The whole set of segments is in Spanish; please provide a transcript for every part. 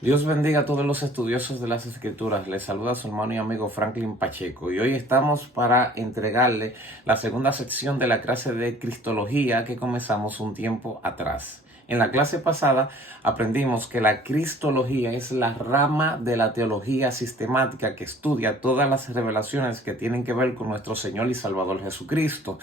Dios bendiga a todos los estudiosos de las Escrituras. Les saluda su hermano y amigo Franklin Pacheco. Y hoy estamos para entregarle la segunda sección de la clase de Cristología que comenzamos un tiempo atrás. En la clase pasada aprendimos que la Cristología es la rama de la teología sistemática que estudia todas las revelaciones que tienen que ver con nuestro Señor y Salvador Jesucristo.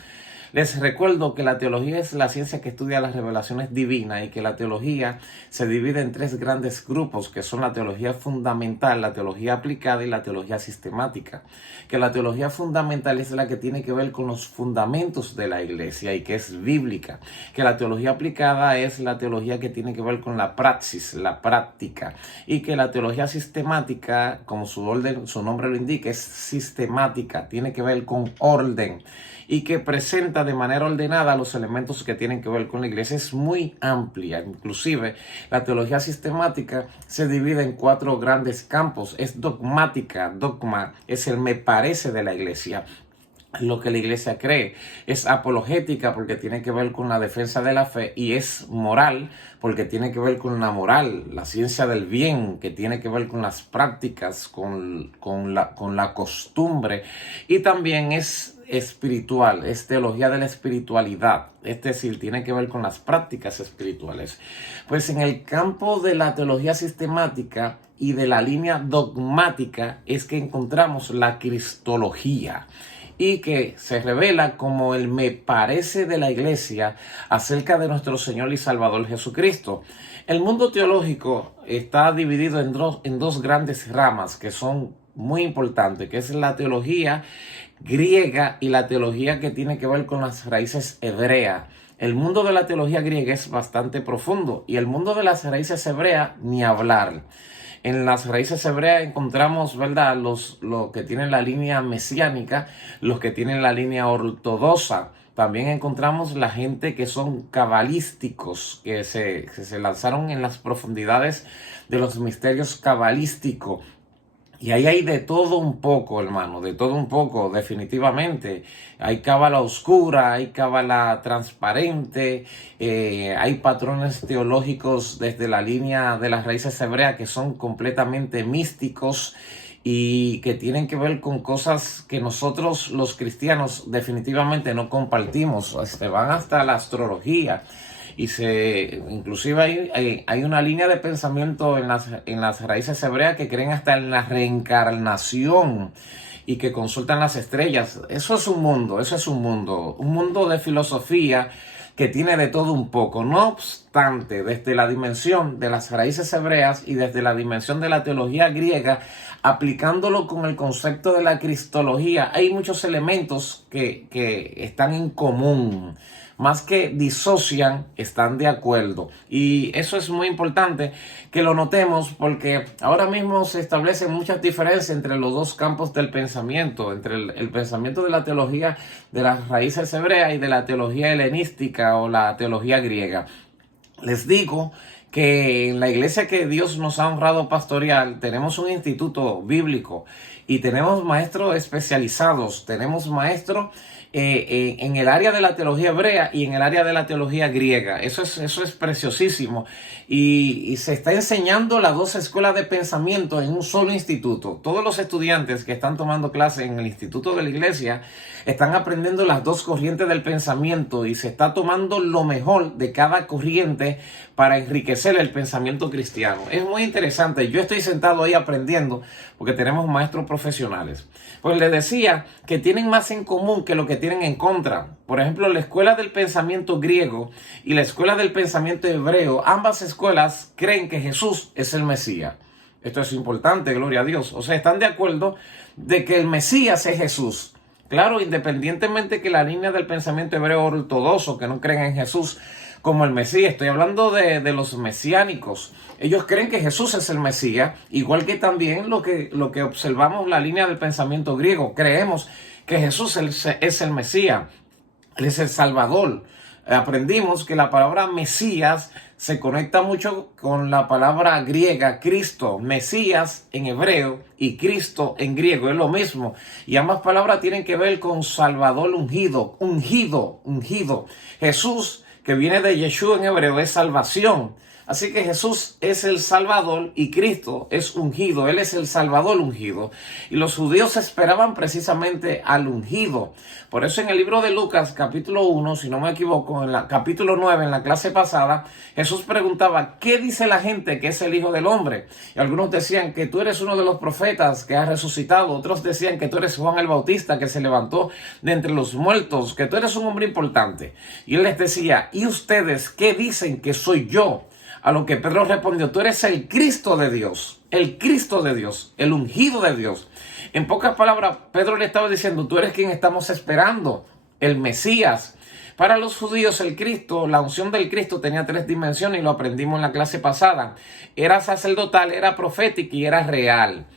Les recuerdo que la teología es la ciencia que estudia las revelaciones divinas y que la teología se divide en tres grandes grupos, que son la teología fundamental, la teología aplicada y la teología sistemática. Que la teología fundamental es la que tiene que ver con los fundamentos de la iglesia y que es bíblica. Que la teología aplicada es la teología que tiene que ver con la praxis, la práctica. Y que la teología sistemática, como su nombre lo indica, es sistemática, tiene que ver con orden y que presenta de manera ordenada los elementos que tienen que ver con la iglesia. Es muy amplia. Inclusive la teología sistemática se divide en cuatro grandes campos. Es dogmática, dogma es el me parece de la iglesia, lo que la iglesia cree. Es apologética porque tiene que ver con la defensa de la fe, y es moral porque tiene que ver con la moral, la ciencia del bien, que tiene que ver con las prácticas, con la costumbre, y también es espiritual, es teología de la espiritualidad, es decir, tiene que ver con las prácticas espirituales. Pues en el campo de la teología sistemática y de la línea dogmática es que encontramos la cristología, y que se revela como el me parece de la iglesia acerca de nuestro Señor y Salvador Jesucristo. El mundo teológico está dividido en dos grandes ramas que son muy importantes, que es la teología griega y la teología que tiene que ver con las raíces hebreas. El mundo de la teología griega es bastante profundo y el mundo de las raíces hebreas ni hablar. En las raíces hebreas encontramos, ¿verdad?, los que tienen la línea mesiánica, los que tienen la línea ortodoxa. También encontramos la gente que son cabalísticos, que se lanzaron en las profundidades de los misterios cabalísticos. Y ahí hay de todo un poco, hermano, de todo un poco, definitivamente. Hay cábala oscura, hay cábala transparente, hay patrones teológicos desde la línea de las raíces hebreas que son completamente místicos y que tienen que ver con cosas que nosotros los cristianos definitivamente no compartimos. Van hasta la astrología. Y inclusive hay una línea de pensamiento en las raíces hebreas que creen hasta en la reencarnación y que consultan las estrellas. Eso es un mundo de filosofía que tiene de todo un poco. No obstante, desde la dimensión de las raíces hebreas y desde la dimensión de la teología griega, aplicándolo con el concepto de la cristología, hay muchos elementos que están en común. Más que disocian, están de acuerdo. Y eso es muy importante que lo notemos, porque ahora mismo se establecen muchas diferencias entre los dos campos del pensamiento, entre el pensamiento de la teología de las raíces hebreas y de la teología helenística o la teología griega. Les digo que en la iglesia que Dios nos ha honrado pastorear tenemos un instituto bíblico y tenemos maestros especializados, tenemos maestros en el área de la teología hebrea y en el área de la teología griega. Eso es preciosísimo. Y se está enseñando las dos escuelas de pensamiento en un solo instituto. Todos los estudiantes que están tomando clases en el instituto de la iglesia están aprendiendo las dos corrientes del pensamiento y se está tomando lo mejor de cada corriente para enriquecer el pensamiento cristiano. Es muy interesante. Yo estoy sentado ahí aprendiendo porque tenemos maestros profesionales. Pues les decía que tienen más en común que lo que tienen en contra. Por ejemplo, la escuela del pensamiento griego y la escuela del pensamiento hebreo, ambas escuelas creen que Jesús es el Mesías. Esto es importante, gloria a Dios. O sea, están de acuerdo de que el Mesías es Jesús. Claro, independientemente que la línea del pensamiento hebreo ortodoxo, que no creen en Jesús como el Mesías, estoy hablando de los mesiánicos. Ellos creen que Jesús es el Mesías, igual que también lo que observamos la línea del pensamiento griego. Creemos que Jesús es el Mesías, Él es el Salvador. Aprendimos que la palabra Mesías se conecta mucho con la palabra griega Cristo, Mesías en hebreo y Cristo en griego, es lo mismo. Y ambas palabras tienen que ver con Salvador ungido, ungido. Jesús, que viene de Yeshua en hebreo, es salvación. Así que Jesús es el Salvador y Cristo es ungido. Él es el Salvador ungido. Y los judíos esperaban precisamente al ungido. Por eso en el libro de Lucas, capítulo 1, si no me equivoco, en la capítulo 9, en la clase pasada, Jesús preguntaba, ¿qué dice la gente que es el Hijo del Hombre? Y algunos decían que tú eres uno de los profetas que ha resucitado. Otros decían que tú eres Juan el Bautista que se levantó de entre los muertos, que tú eres un hombre importante. Y él les decía, ¿y ustedes qué dicen que soy yo? A lo que Pedro respondió, tú eres el Cristo de Dios, el Cristo de Dios, el ungido de Dios. En pocas palabras, Pedro le estaba diciendo, tú eres quien estamos esperando, el Mesías. Para los judíos, el Cristo, la unción del Cristo tenía 3 dimensiones y lo aprendimos en la clase pasada. Era sacerdotal, era profética y era real.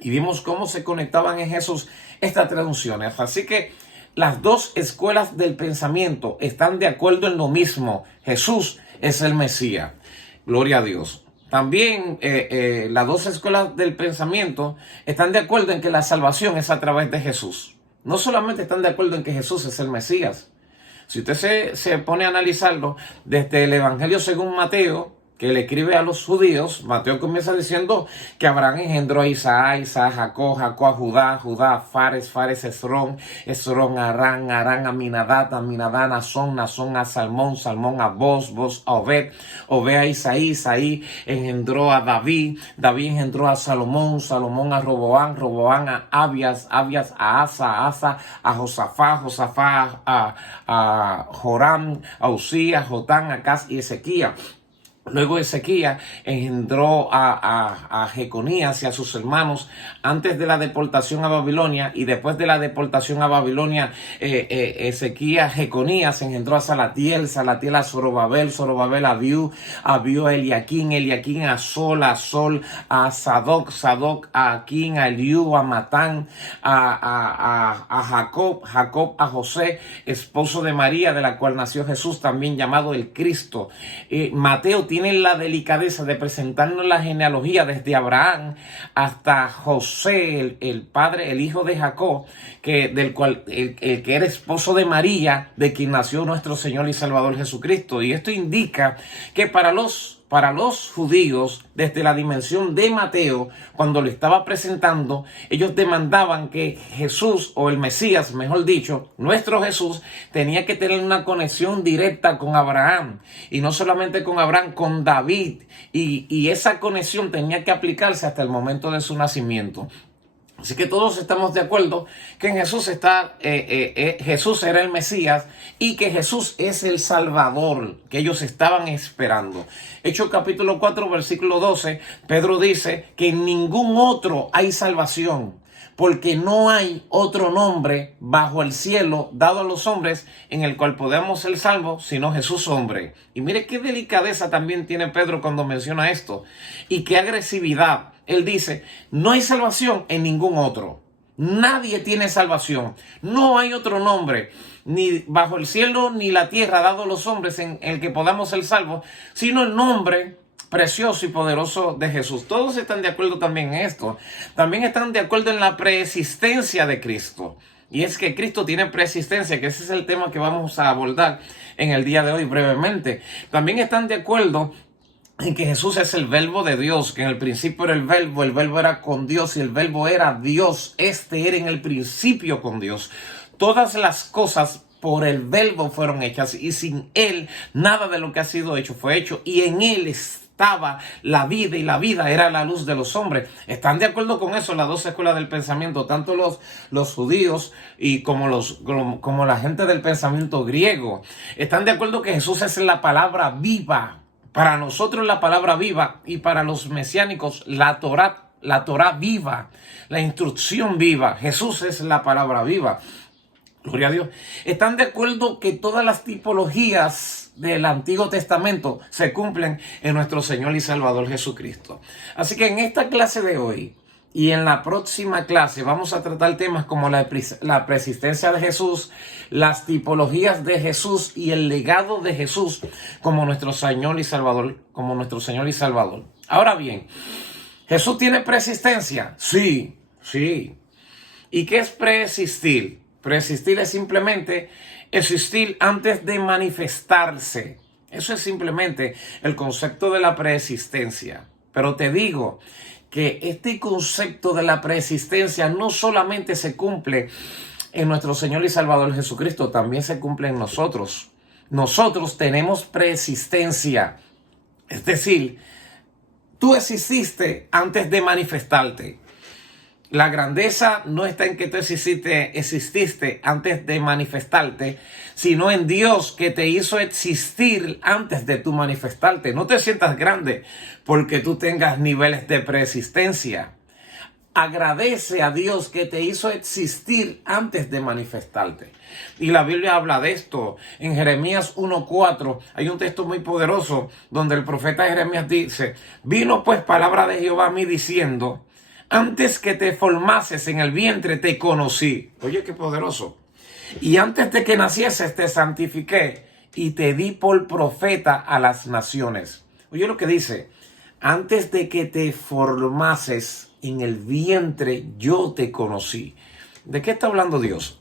Y vimos cómo se conectaban en Jesús estas 3 unciones. Así que las 2 escuelas del pensamiento están de acuerdo en lo mismo. Jesús es el Mesías. Gloria a Dios. También las 2 escuelas del pensamiento están de acuerdo en que la salvación es a través de Jesús. No solamente están de acuerdo en que Jesús es el Mesías. Si usted se pone a analizarlo desde el Evangelio según Mateo, que le escribe a los judíos, Mateo comienza diciendo que Abraham engendró a Isaac, Isaac a Jacob, Jacob a Judá, Judá a Fares, Fares a Esrón, Esrón a Arán, Arán a Aminadab, Aminadab a Nazón, Nazón a Salmón, Salmón a Boz, Boz a Obed, Obed a Isaí, Isaí engendró a David, David engendró a Salomón, Salomón a Roboán, Roboán a Abias, Abias a Asa, Asa a Josafá, Josafá a Joram, a Usías, Jotán, Acaz y Ezequías. Luego Ezequías engendró a Jeconías y a sus hermanos antes de la deportación a Babilonia, y después de la deportación a Babilonia, Ezequías, Jeconías engendró a Salatiel, Salatiel a Zorobabel, Zorobabel a Abiú, Abiú a Eliaquín, Eliaquín a Sol a Sadoc, Sadoc a Aquín, a Eliú, a Matán, a Jacob, Jacob a José, esposo de María, de la cual nació Jesús, también llamado el Cristo. Mateo tiene la delicadeza de presentarnos la genealogía desde Abraham hasta José, el padre, el hijo de Jacob, del cual el que era esposo de María, de quien nació nuestro Señor y Salvador Jesucristo. Y esto indica que para los judíos, desde la dimensión de Mateo, cuando lo estaba presentando, ellos demandaban que Jesús, o el Mesías, mejor dicho, nuestro Jesús, tenía que tener una conexión directa con Abraham. Y no solamente con Abraham, con David. Y esa conexión tenía que aplicarse hasta el momento de su nacimiento. Así que todos estamos de acuerdo que en Jesús Jesús era el Mesías y que Jesús es el Salvador que ellos estaban esperando. Hechos capítulo 4, versículo 12, Pedro dice que en ningún otro hay salvación, porque no hay otro nombre bajo el cielo dado a los hombres en el cual podemos ser salvos, sino Jesús hombre. Y mire qué delicadeza también tiene Pedro cuando menciona esto, y qué agresividad. Él dice, no hay salvación en ningún otro. Nadie tiene salvación. No hay otro nombre, ni bajo el cielo ni la tierra, dado a los hombres en el que podamos ser salvos, sino el nombre precioso y poderoso de Jesús. Todos están de acuerdo también en esto. También están de acuerdo en la preexistencia de Cristo. Y es que Cristo tiene preexistencia, que ese es el tema que vamos a abordar en el día de hoy brevemente. También están de acuerdo en que Jesús es el verbo de Dios, que en el principio era el verbo era con Dios y el verbo era Dios. Este era en el principio con Dios. Todas las cosas por el verbo fueron hechas y sin él nada de lo que ha sido hecho fue hecho, y en él estaba la vida y la vida era la luz de los hombres. ¿Están de acuerdo con eso las 2 escuelas del pensamiento? Tanto los judíos y como la gente del pensamiento griego. ¿Están de acuerdo que Jesús es la palabra viva? Para nosotros la palabra viva, y para los mesiánicos la Torá viva, la instrucción viva. Jesús es la palabra viva. Gloria a Dios. ¿Están de acuerdo que todas las tipologías del Antiguo Testamento se cumplen en nuestro Señor y Salvador Jesucristo? Así que en esta clase de hoy y en la próxima clase vamos a tratar temas como la preexistencia de Jesús, las tipologías de Jesús y el legado de Jesús como nuestro Señor y Salvador, Ahora bien, ¿Jesús tiene preexistencia? Sí, sí. ¿Y qué es preexistir? Preexistir es simplemente existir antes de manifestarse. Eso es simplemente el concepto de la preexistencia. Pero te digo que este concepto de la preexistencia no solamente se cumple en nuestro Señor y Salvador Jesucristo, también se cumple en nosotros. Nosotros tenemos preexistencia. Es decir, tú exististe antes de manifestarte. La grandeza no está en que tú exististe antes de manifestarte, sino en Dios que te hizo existir antes de tu manifestarte. No te sientas grande porque tú tengas niveles de preexistencia. Agradece a Dios que te hizo existir antes de manifestarte. Y la Biblia habla de esto. En Jeremías 1:4 hay un texto muy poderoso donde el profeta Jeremías dice: vino pues palabra de Jehová a mí diciendo, antes que te formases en el vientre te conocí. Oye, qué poderoso. Y antes de que nacieses te santifiqué y te di por profeta a las naciones. Oye lo que dice: antes de que te formases en el vientre yo te conocí. ¿De qué está hablando Dios?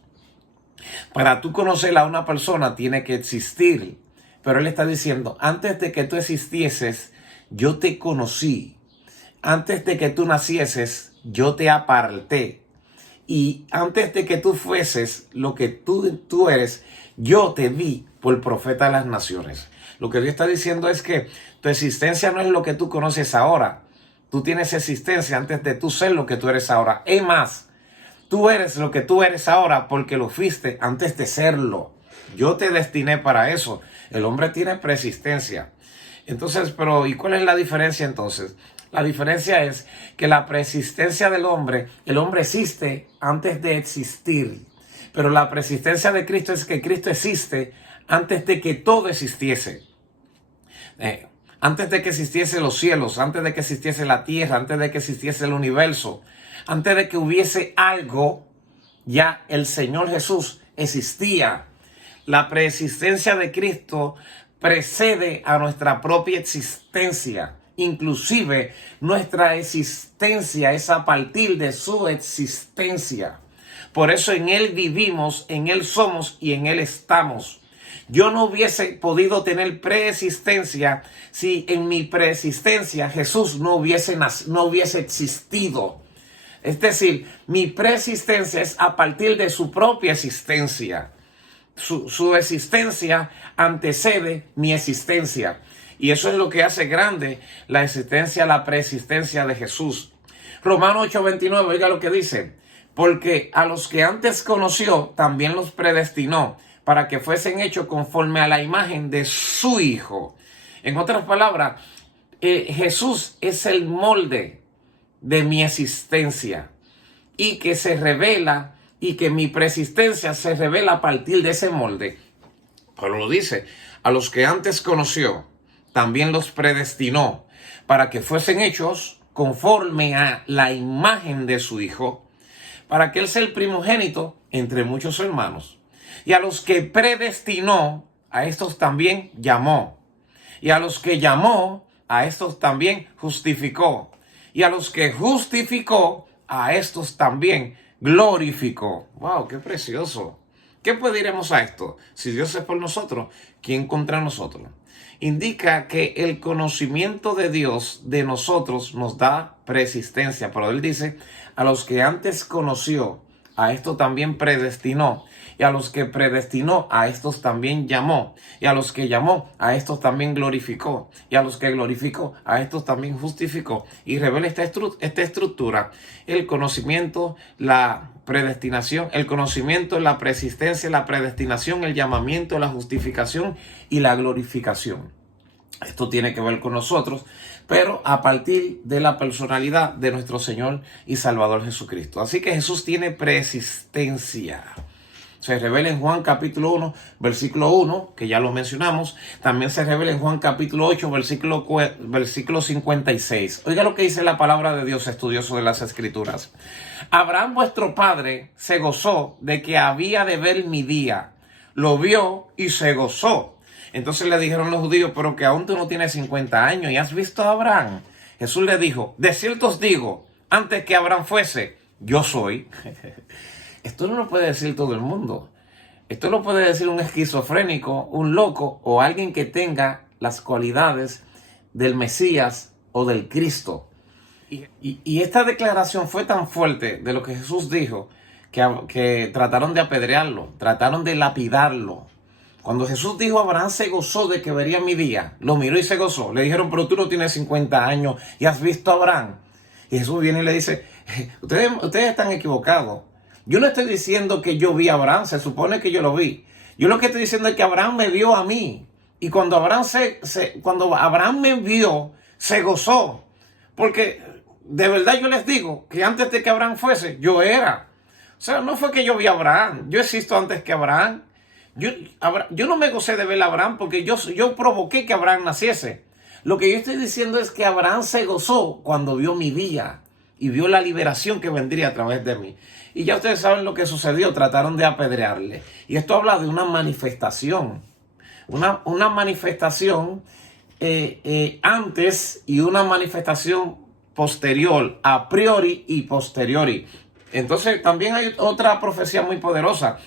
Para tú conocer a una persona tiene que existir. Pero Él está diciendo, antes de que tú existieses, yo te conocí. Antes de que tú nacieses, yo te aparté. Y antes de que tú fueses lo que tú eres, yo te di por profeta de las naciones. Lo que Dios está diciendo es que tu existencia no es lo que tú conoces ahora. Tú tienes existencia antes de tú ser lo que tú eres ahora. Es más, tú eres lo que tú eres ahora porque lo fuiste antes de serlo. Yo te destiné para eso. El hombre tiene preexistencia. Entonces, ¿y cuál es la diferencia entonces? La diferencia es que la preexistencia del hombre, el hombre existe antes de existir. Pero la preexistencia de Cristo es que Cristo existe antes de que todo existiese. Antes de que existiesen los cielos, antes de que existiese la tierra, antes de que existiese el universo, antes de que hubiese algo, ya el Señor Jesús existía. La preexistencia de Cristo precede a nuestra propia existencia. Inclusive nuestra existencia es a partir de su existencia. Por eso en Él vivimos, en Él somos y en Él estamos. Yo no hubiese podido tener preexistencia si en mi preexistencia Jesús no hubiese existido. Es decir, mi preexistencia es a partir de su propia existencia. Su existencia antecede mi existencia. Y eso es lo que hace grande la existencia, la preexistencia de Jesús. Romanos 8:29, oiga lo que dice. Porque a los que antes conoció, también los predestinó para que fuesen hechos conforme a la imagen de su Hijo. En otras palabras, Jesús es el molde de mi existencia y que se revela y que mi preexistencia se revela a partir de ese molde. Pero lo dice, a los que antes conoció, también los predestinó para que fuesen hechos conforme a la imagen de su Hijo, para que Él sea el primogénito entre muchos hermanos. Y a los que predestinó, a estos también llamó. Y a los que llamó, a estos también justificó. Y a los que justificó, a estos también glorificó. ¡Wow! ¡Qué precioso! ¿Qué pues diremos a esto? Si Dios es por nosotros, ¿quién contra nosotros? Indica que el conocimiento de Dios de nosotros nos da preexistencia. Pero Él dice, a los que antes conoció, a esto también predestinó. Y a los que predestinó, a estos también llamó. Y a los que llamó, a estos también glorificó. Y a los que glorificó, a estos también justificó. Y revela esta estructura. El conocimiento, la predestinación, el conocimiento, la preexistencia, la predestinación, el llamamiento, la justificación y la glorificación. Esto tiene que ver con nosotros, pero a partir de la personalidad de nuestro Señor y Salvador Jesucristo. Así que Jesús tiene preexistencia. Se revela en Juan capítulo 1, versículo 1, que ya lo mencionamos. También se revela en Juan capítulo 8, versículo 56. Oiga lo que dice la palabra de Dios, estudioso de las Escrituras. Abraham vuestro padre se gozó de que había de ver mi día. Lo vio y se gozó. Entonces le dijeron los judíos, pero que aún tú no tienes 50 años y has visto a Abraham. Jesús le dijo, de cierto os digo, antes que Abraham fuese, yo soy. Esto no lo puede decir todo el mundo. Esto lo puede decir un esquizofrénico, un loco o alguien que tenga las cualidades del Mesías o del Cristo. Y esta declaración fue tan fuerte de lo que Jesús dijo que trataron de apedrearlo, trataron de lapidarlo. Cuando Jesús dijo, Abraham se gozó de que vería mi día, lo miró y se gozó. Le dijeron, pero tú no tienes 50 años y has visto a Abraham. Y Jesús viene y le dice, ustedes están equivocados. Yo no estoy diciendo que yo vi a Abraham, se supone que yo lo vi. Yo lo que estoy diciendo es que Abraham me vio a mí. Y cuando Abraham me vio, se gozó. Porque de verdad yo les digo que antes de que Abraham fuese, yo era. O sea, no fue que yo vi a Abraham, yo existo antes que Abraham. Yo no me gocé de ver a Abraham porque yo provoqué que Abraham naciese. Lo que yo estoy diciendo es que Abraham se gozó cuando vio mi día y vio la liberación que vendría a través de mí. Y ya ustedes saben lo que sucedió, trataron de apedrearle. Y esto habla de una manifestación. Una manifestación antes y una manifestación posterior, a priori y posteriori. Entonces también hay otra profecía muy poderosa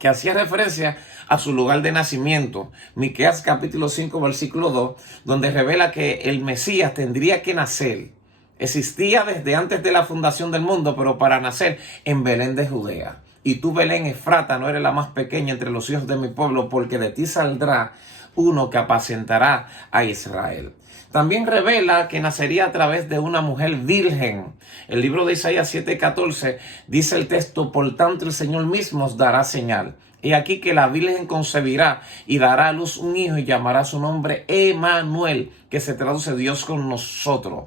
que hacía referencia a su lugar de nacimiento. Miqueas capítulo 5 versículo 2, donde revela que el Mesías tendría que nacer. Existía desde antes de la fundación del mundo, pero para nacer en Belén de Judea. Y tú, Belén Efrata, no eres la más pequeña entre los hijos de mi pueblo, porque de ti saldrá uno que apacentará a Israel. También revela que nacería a través de una mujer virgen. El libro de Isaías 7:14 dice el texto, por tanto el Señor mismo os dará señal. Y aquí que la virgen concebirá y dará a luz un hijo y llamará su nombre Emanuel, que se traduce Dios con nosotros.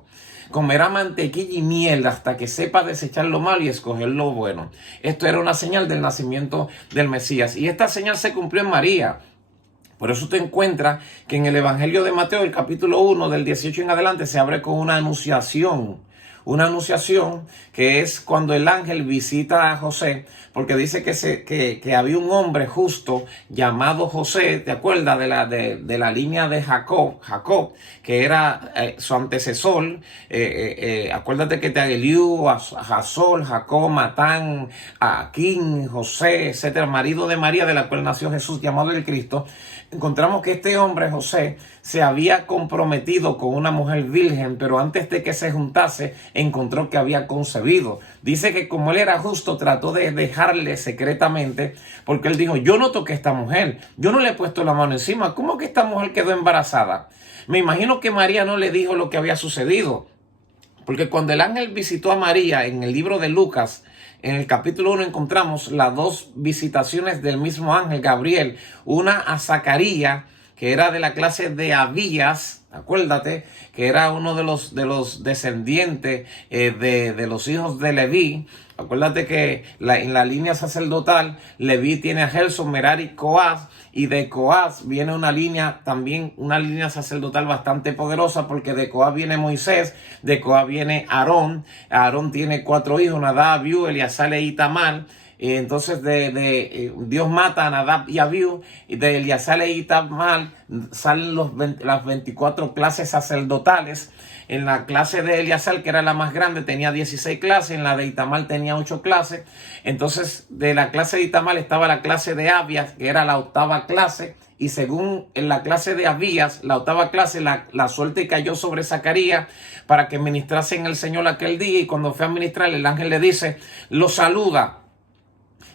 Comerá mantequilla y miel hasta que sepa desechar lo malo y escoger lo bueno. Esto era una señal del nacimiento del Mesías. Y esta señal se cumplió en María. Por eso te encuentras que en el Evangelio de Mateo, el capítulo 1, del 18 en adelante, se abre con una anunciación. Una anunciación que es cuando el ángel visita a José, porque dice que había un hombre justo llamado José, ¿te acuerdas de la línea de Jacob, que era su antecesor? Acuérdate que Eliú, Jasol, Jacob, Matán, Aquín, José, etcétera, marido de María, de la cual nació Jesús, llamado el Cristo. Encontramos que este hombre, José, se había comprometido con una mujer virgen, pero antes de que se juntase, encontró que había concebido. Dice que como él era justo, trató de dejarle secretamente, porque él dijo, yo no toqué a esta mujer, yo no le he puesto la mano encima. ¿Cómo que esta mujer quedó embarazada? Me imagino que María no le dijo lo que había sucedido, porque cuando el ángel visitó a María en el libro de Lucas, en el capítulo 1 encontramos las dos visitaciones del mismo ángel Gabriel, una a Zacarías, que era de la clase de Abías, acuérdate, que era uno de los descendientes de los hijos de Leví. Acuérdate que en la línea sacerdotal, Leví tiene a Gerson, Merari, Coaz, y de Coaz viene una línea sacerdotal bastante poderosa, porque de Coaz viene Moisés, de Coaz viene Aarón. Aarón tiene 4 hijos, Nadab, Abiú, Eleazar e Itamar. Entonces Dios mata a Nadab y Abiú, y de Eleazar e Itamar salen las 24 clases sacerdotales. En la clase de Eleazar, que era la más grande, tenía 16 clases, en la de Itamar tenía 8 clases. Entonces de la clase de Itamar estaba la clase de Abías, que era la 8ª clase, y según en la clase de Abías, la 8ª clase, la suerte cayó sobre Zacarías para que ministrase en el Señor aquel día, y cuando fue a ministrar, el ángel le dice, lo saluda,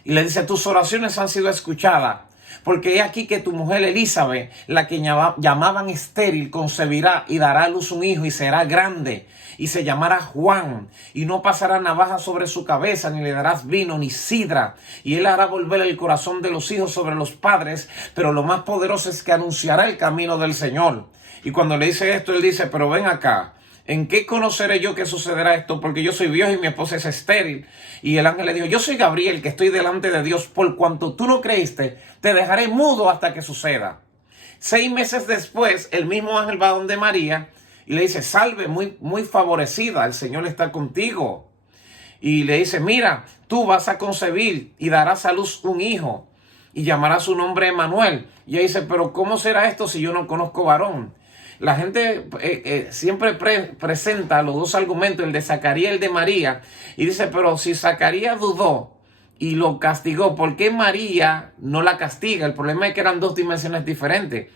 y le dice, tus oraciones han sido escuchadas, porque he aquí que tu mujer Elizabeth, la que llamaban estéril, concebirá y dará a luz un hijo y será grande y se llamará Juan, y no pasará navaja sobre su cabeza, ni le darás vino ni sidra, y él hará volver el corazón de los hijos sobre los padres, pero lo más poderoso es que anunciará el camino del Señor. Y cuando le dice esto, él dice, pero ven acá, ¿en qué conoceré yo que sucederá esto? Porque yo soy viejo y mi esposa es estéril. Y el ángel le dijo, yo soy Gabriel, que estoy delante de Dios. Por cuanto tú no creíste, te dejaré mudo hasta que suceda. 6 meses después, el mismo ángel va donde María y le dice, salve, muy favorecida, el Señor está contigo. Y le dice, mira, tú vas a concebir y darás a luz un hijo y llamarás su nombre Emanuel. Y ella dice, pero ¿cómo será esto si yo no conozco varón? La gente siempre presenta los dos argumentos, el de Zacarías y el de María, y dice, pero si Zacarías dudó y lo castigó. ¿Por qué María no la castiga? El problema es que eran dos dimensiones diferentes.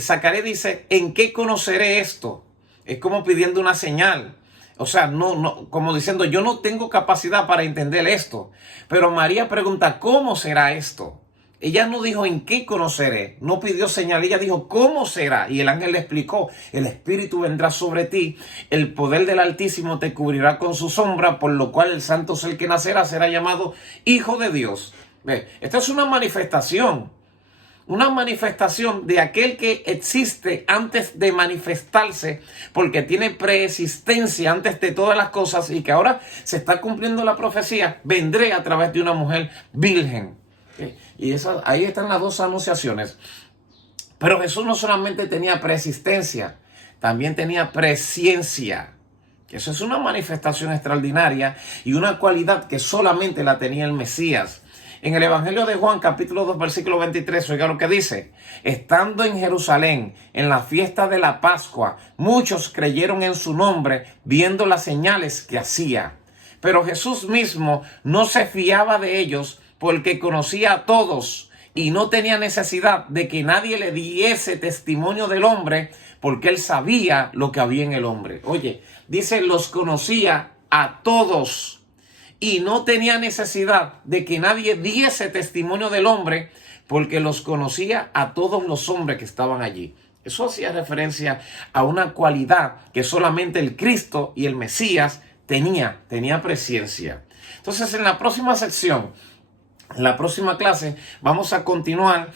Zacarías dice, ¿en qué conoceré esto? Es como pidiendo una señal. O sea, no, como diciendo, yo no tengo capacidad para entender esto. Pero María pregunta, ¿cómo será esto? Ella no dijo en qué conoceré, no pidió señal, ella dijo cómo será. Y el ángel le explicó, el Espíritu vendrá sobre ti, el poder del Altísimo te cubrirá con su sombra, por lo cual el santo ser que nacerá será llamado Hijo de Dios. Ve, esta es una manifestación de aquel que existe antes de manifestarse, porque tiene preexistencia antes de todas las cosas y que ahora se está cumpliendo la profecía, vendré a través de una mujer virgen. Y ahí están las dos anunciaciones. Pero Jesús no solamente tenía preexistencia, también tenía presciencia. Eso es una manifestación extraordinaria y una cualidad que solamente la tenía el Mesías. En el Evangelio de Juan, capítulo 2, versículo 23, oiga lo que dice. Estando en Jerusalén, en la fiesta de la Pascua, muchos creyeron en su nombre, viendo las señales que hacía. Pero Jesús mismo no se fiaba de ellos, porque conocía a todos y no tenía necesidad de que nadie le diese testimonio del hombre, porque él sabía lo que había en el hombre. Oye, dice, los conocía a todos y no tenía necesidad de que nadie diese testimonio del hombre, porque los conocía a todos los hombres que estaban allí. Eso hacía referencia a una cualidad que solamente el Cristo y el Mesías tenía presencia. Entonces, en la próxima sección, en la próxima clase, vamos a continuar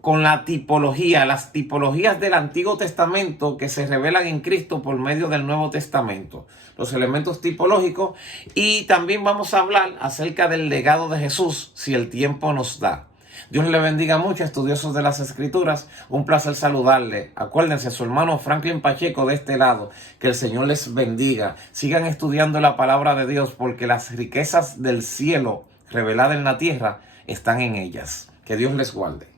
con la tipología, las tipologías del Antiguo Testamento que se revelan en Cristo por medio del Nuevo Testamento, los elementos tipológicos, y también vamos a hablar acerca del legado de Jesús, si el tiempo nos da. Dios le bendiga mucho, estudiosos de las Escrituras. Un placer saludarle. Acuérdense, su hermano Franklin Pacheco de este lado. Que el Señor les bendiga. Sigan estudiando la palabra de Dios, porque las riquezas del cielo reveladas en la tierra están en ellas. Que Dios les guarde.